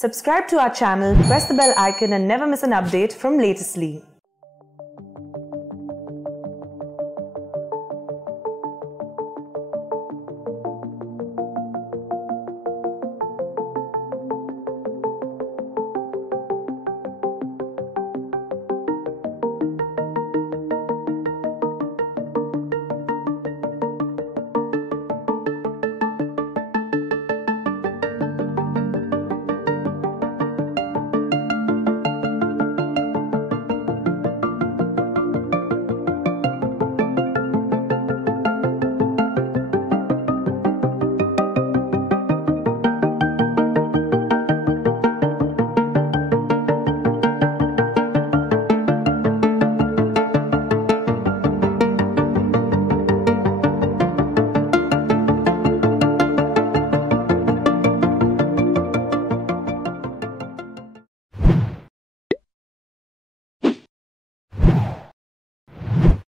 Subscribe to our channel, press the bell icon and never miss an update from Latestly.